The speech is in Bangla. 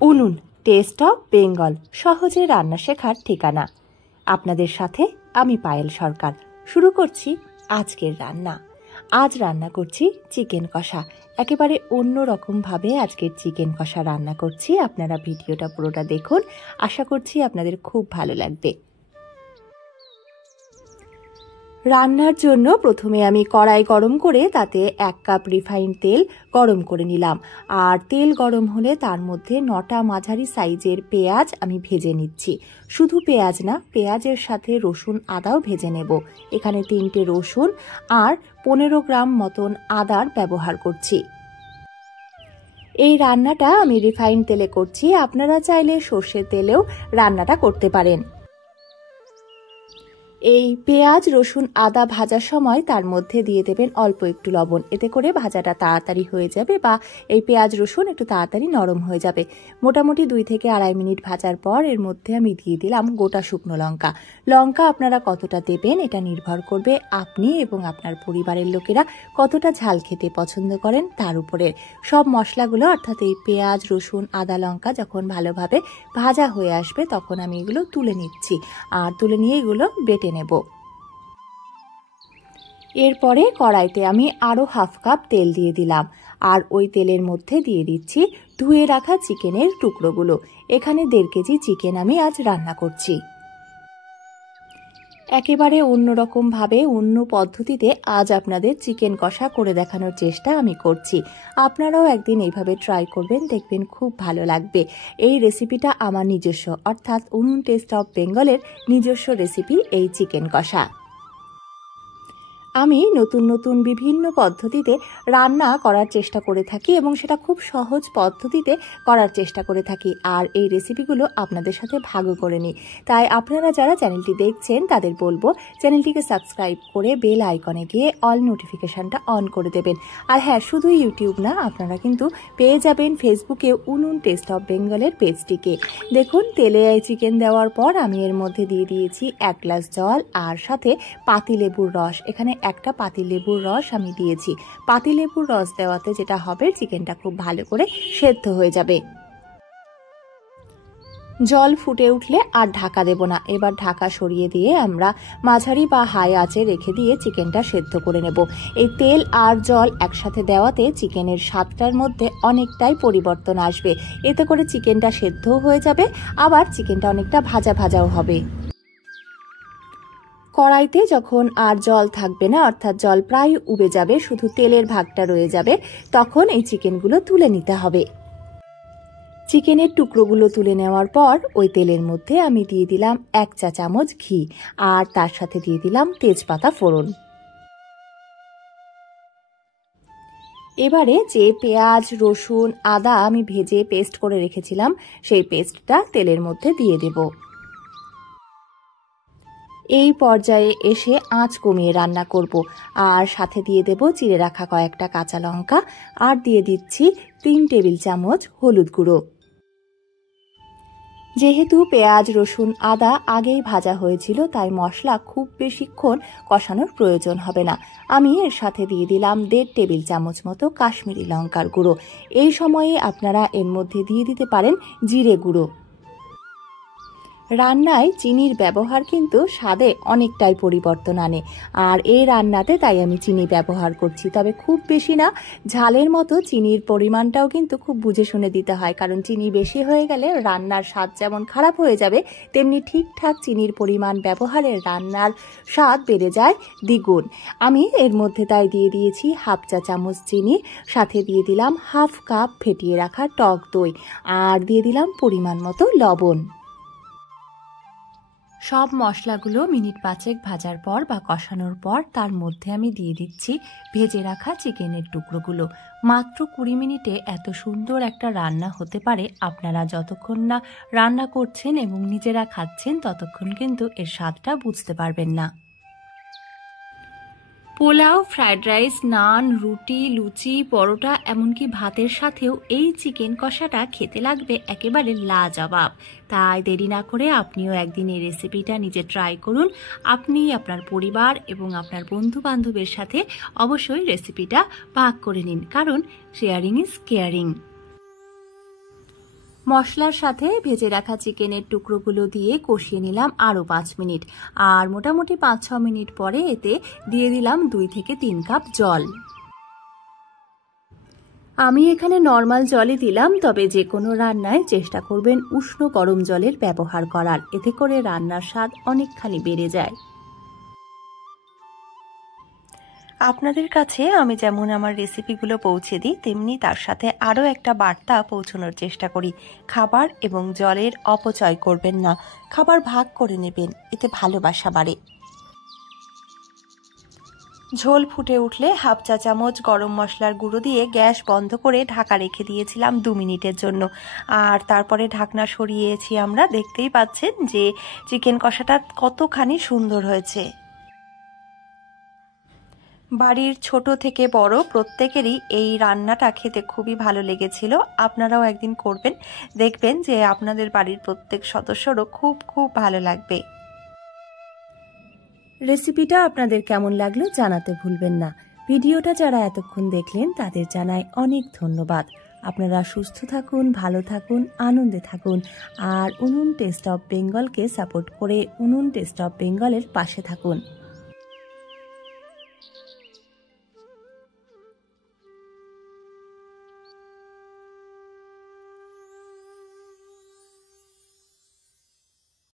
উনুন টেস্ট অফ বেঙ্গল, সহজে রান্না শেখার ঠিকানা। আপনাদের সাথে আমি পায়েল সরকার। শুরু করছি আজকের রান্না। আজ রান্না করছি চিকেন কষা। একেবারে অন্য রকমভাবে আজকের চিকেন কষা রান্না করছি। আপনারা ভিডিওটা পুরোটা দেখুন, আশা করছি আপনাদের খুব ভালো লাগবে। রান্নার জন্য প্রথমে আমি কড়াই গরম করে তাতে 1 কাপ রিফাইন্ড তেল গরম করে নিলাম। আর তেল গরম হলে তার মধ্যে 9টা মাঝারি সাইজের পেঁয়াজ আমি ভেজে নিচ্ছি। শুধু পেঁয়াজ না, পেঁয়াজের সাথে রসুন আদাও ভেজে নেব। এখানে 3টে রসুন আর 15 গ্রাম মতন আদার ব্যবহার করছি। এই রান্নাটা আমি রিফাইন্ড তেলে করছি, আপনারা চাইলে সর্ষের তেলেও রান্নাটা করতে পারেন। এই পেঁয়াজ রসুন আদা ভাজার সময় তার মধ্যে দিয়ে দেবেন অল্প একটু লবণ, এতে করে ভাজাটা তাড়াতাড়ি হয়ে যাবে বা এই পেঁয়াজ রসুন একটু তাড়াতাড়ি নরম হয়ে যাবে। মোটামুটি 2 থেকে 2.5 মিনিট ভাজার পর এর মধ্যে আমি দিয়ে দিলাম গোটা শুকনো লঙ্কা। লঙ্কা আপনারা কতটা দেবেন এটা নির্ভর করবে আপনি এবং আপনার পরিবারের লোকেরা কতটা ঝাল খেতে পছন্দ করেন তার উপরে। সব মশলাগুলো অর্থাৎ এই পেঁয়াজ রসুন আদা লঙ্কা যখন ভালোভাবে ভাজা হয়ে আসবে তখন আমি এগুলো তুলে নিচ্ছি, আর তুলে নিয়ে এগুলো বেটে নেব। এরপরে কড়াইতে আমি আরো 1/2 কাপ তেল দিয়ে দিলাম, আর ওই তেলের মধ্যে দিয়ে দিচ্ছি ধুয়ে রাখা চিকেনের টুকরোগুলো। এখানে 1.5 কেজি চিকেন আমি আজ রান্না করছি। একেবারে অন্যরকম ভাবে অন্য পদ্ধতিতে আজ আপনাদের চিকেন কষা করে দেখানোর চেষ্টা আমি করছি। আপনারাও একদিন এইভাবে ট্রাই করবেন, দেখবেন খুব ভালো লাগবে। এই রেসিপিটা আমার নিজস্ব, অর্থাৎ উনুন টেস্ট অফ বেঙ্গলের নিজস্ব রেসিপি এই চিকেন কষা। আমি নতুন নতুন বিভিন্ন পদ্ধতিতে রান্না করার চেষ্টা করে থাকি এবং সেটা খুব সহজ পদ্ধতিতে করার চেষ্টা করে থাকি, আর এই রেসিপিগুলো আপনাদের সাথে ভাগও করে নিই। তাই আপনারা যারা চ্যানেলটি দেখছেন তাদের বলবো চ্যানেলটিকে সাবস্ক্রাইব করে বেল আইকনে গিয়ে অল নোটিফিকেশনটা অন করে দেবেন। আর হ্যাঁ, শুধু ইউটিউব না, আপনারা কিন্তু পেয়ে যাবেন ফেসবুকে উনুন টেস্ট অফ বেঙ্গলের পেজটিকে। দেখুন, তেলে চিকেন দেওয়ার পর আমি এর মধ্যে দিয়ে দিয়েছি 1 গ্লাস জল আর সাথে পাতিলেবুর রস। এখানে একটা পাতিলেবুর রস আমি দিয়েছি। পাতিলেবুর রস দেওয়াতে যেটা হবে, চিকেনটা খুব ভালো করে সেদ্ধ হয়ে যাবে। জল ফুটে উঠলে আর ঢাকা দেব না, এবার ঢাকা সরিয়ে দিয়ে আমরা মাঝারি বা হাই আঁচে রেখে দিয়ে চিকেনটা সেদ্ধ করে নেব। এই তেল আর জল একসাথে দেওয়াতে চিকেনের স্বাদটার মধ্যে অনেকটাই পরিবর্তন আসবে। এতে করে চিকেনটা সেদ্ধও হয়ে যাবে, আবার চিকেনটা অনেকটা ভাজা ভাজাও হবে। কড়াইতে যখন আর জল থাকবে না, অর্থাৎ জল প্রায় উবে যাবে, শুধু তেলের ভাগটা রয়ে যাবে, তখন এই চিকেনগুলো তুলে নিতে হবে। চিকেনের টুকরোগুলো তুলে নেওয়ার পর ওই তেলের মধ্যে আমি দিয়ে দিলাম 1 চা চামচ ঘি, আর তার সাথে দিয়ে দিলাম তেজপাতা ফোড়ন। এবারে যে পেঁয়াজ রসুন আদা আমি ভেজে পেস্ট করে রেখেছিলাম, সেই পেস্টটা তেলের মধ্যে দিয়ে দেব। এই পর্যায়ে এসে আঁচ কমিয়ে রান্না করব, আর সাথে দিয়ে দেব চিড়ে রাখা কয়েকটা কাঁচা লঙ্কা, আর দিয়ে দিচ্ছি 3 টেবিল চামচ হলুদ গুঁড়ো। যেহেতু পেঁয়াজ রসুন আদা আগেই ভাজা হয়েছিল, তাই মশলা খুব বেশিক্ষণ কষানোর প্রয়োজন হবে না। আমি এর সাথে দিয়ে দিলাম 1.5 টেবিল চামচ মতো কাশ্মীরি লঙ্কার গুঁড়ো। এই সময়ে আপনারা এর মধ্যে দিয়ে দিতে পারেন জিরে গুঁড়ো। রান্নায় চিনির ব্যবহার কিন্তু স্বাদে অনেকটাই পরিবর্তন আনে, আর এই রান্নাতে তাই আমি চিনি ব্যবহার করছি, তবে খুব বেশি না। ঝালের মতো চিনির পরিমাণটাও কিন্তু খুব বুঝে শুনে দিতে হয়, কারণ চিনি বেশি হয়ে গেলে রান্নার স্বাদ যেমন খারাপ হয়ে যাবে, তেমনি ঠিকঠাক চিনির পরিমাণ ব্যবহারে রান্নার স্বাদ বেড়ে যায় দ্বিগুণ। আমি এর মধ্যে তাই দিয়ে দিয়েছি 1/2 চা চামচ চিনি, সাথে দিয়ে দিলাম 1/2 কাপ ফেটিয়ে রাখা টক দই, আর দিয়ে দিলাম পরিমাণ মতো লবণ। সব মশলাগুলো মিনিট 5 ভাজার পর বা কষানোর পর তার মধ্যে আমি দিয়ে দিচ্ছি ভেজে রাখা চিকেনের টুকরোগুলো। মাত্র 20 মিনিটে এত সুন্দর একটা রান্না হতে পারে। আপনারা যতক্ষণ না রান্না করছেন এবং নিজেরা খাচ্ছেন ততক্ষণ কিন্তু এর স্বাদটা বুঝতে পারবেন না। পোলাও, ফ্রাইড রাইস, নান, রুটি, লুচি, পরোটা, এমনকি ভাতের সাথেও এই চিকেন কষাটা খেতে লাগবে একেবারে লাজবাব। তাই দেরি না করে আপনিও একদিন এই রেসিপিটা নিজে ট্রাই করুন। আপনি আপনার পরিবার এবং আপনার বন্ধু বান্ধবের সাথে অবশ্যই রেসিপিটা ভাগ করে নিন, কারণ শেয়ারিং ইজ কেয়ারিং। মশলার সাথে ভেজে রাখা চিকেনের টুকরোগুলো দিয়ে কষিয়ে নিলাম আরও 5 মিনিট। আর মোটামুটি 5-6 মিনিট পরে এতে দিয়ে দিলাম 2 থেকে 3 কাপ জল। আমি এখানে নর্মাল জলই দিলাম, তবে যে কোনো রান্নায় চেষ্টা করবেন উষ্ণ গরম জলের ব্যবহার করার, এতে করে রান্নার স্বাদ অনেকখানি বেড়ে যায়। আপনাদের কাছে আমি যেমন আমার রেসিপিগুলো পৌঁছে দিই, তেমনি তার সাথে আরও একটা বার্তা পৌঁছানোর চেষ্টা করি। খাবার এবং জলের অপচয় করবেন না, খাবার ভাগ করে নেবেন, এতে ভালোবাসা বাড়ে। ঝোল ফুটে উঠলে হাফ চা চামচ গরম মশলার গুঁড়ো দিয়ে গ্যাস বন্ধ করে ঢাকা রেখে দিয়েছিলাম 2 মিনিটের জন্য। আর তারপরে ঢাকনা সরিয়েছি আমরা। দেখতেই পাচ্ছেন যে চিকেন কষাটা কতখানি সুন্দর হয়েছে। বাড়ির ছোট থেকে বড় প্রত্যেকেরই এই রান্নাটা খেতে খুবই ভালো লেগেছিল। আপনারাও একদিন করবেন, দেখবেন যে আপনাদের বাড়ির প্রত্যেক সদস্যরও খুব খুব ভালো লাগবে। রেসিপিটা আপনাদের কেমন লাগলো জানাতে ভুলবেন না। ভিডিওটা যারা এতক্ষণ দেখলেন তাদের জানাই অনেক ধন্যবাদ। আপনারা সুস্থ থাকুন, ভালো থাকুন, আনন্দে থাকুন। আর উনুন টেস্ট অফ বেঙ্গলকে সাপোর্ট করে উনুন টেস্ট অফ বেঙ্গলের পাশে থাকুন।